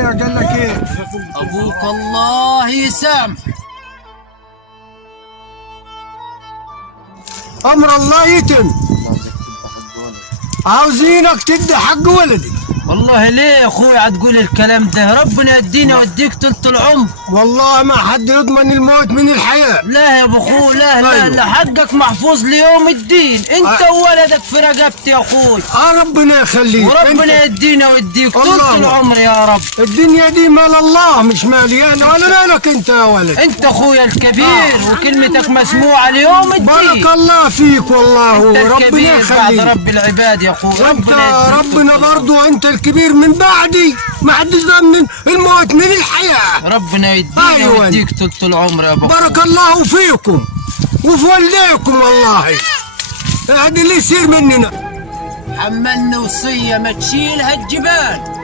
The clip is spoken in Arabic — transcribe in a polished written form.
قال لك ايه؟ ابوك الله يسامح. امر الله يتم. عاوزينك تدي حق ولدي. والله ليه يا اخوي هتقول الكلام ده؟ ربنا يدينا ويديك طول العمر. والله ما حد يضمن الموت من الحياة. لا يا ابو اخوي، لا لا أيوه. لا، حقك محفوظ ليوم الدين. انت وولدك في رقبتي يا اخوي، ربنا يخليك. وربنا يدينا ويديك طول اللهم. العمر يا رب. الدنيا دي مال الله مش مالي انا ولا مالك انت يا ولد. انت اخويا الكبير وكلمتك مسموعه ليوم الدين. بارك الله فيك والله، انت وربنا الكبير بعد يخليك. رب العباد يا اخوي. وانت ربنا يديك ربنا طول برضو انت الكبير من بعدي، ما حدش ضمن الموت من الحياة. ربنا يدينا أيوة. ويديك طول العمر يا ابو. بارك الله فيكم وفي والديكم والله. هذا اللي يصير مننا. حملنا وصيه ما تشيلها الجبال.